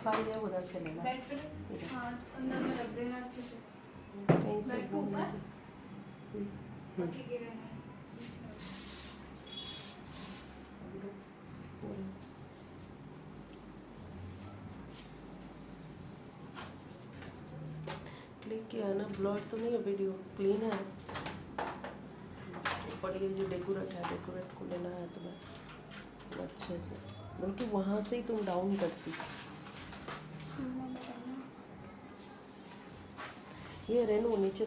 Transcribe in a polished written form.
सफाई है उधर से लेना। बेड पे हाँ अंदर में रख देना अच्छे से। कहीं से बेड के ऊपर हम्म। बाकी गिरे नहीं। क्लिक किया है ना, ब्लर तो नहीं है, वीडियो क्लीन है। ऊपर ये जो डेकोरेट है, डेकोरेट को लेना है तुम्हें अच्छे से, बल्कि वहाँ से ही तुम डाउन करती। ये रेनू नीचे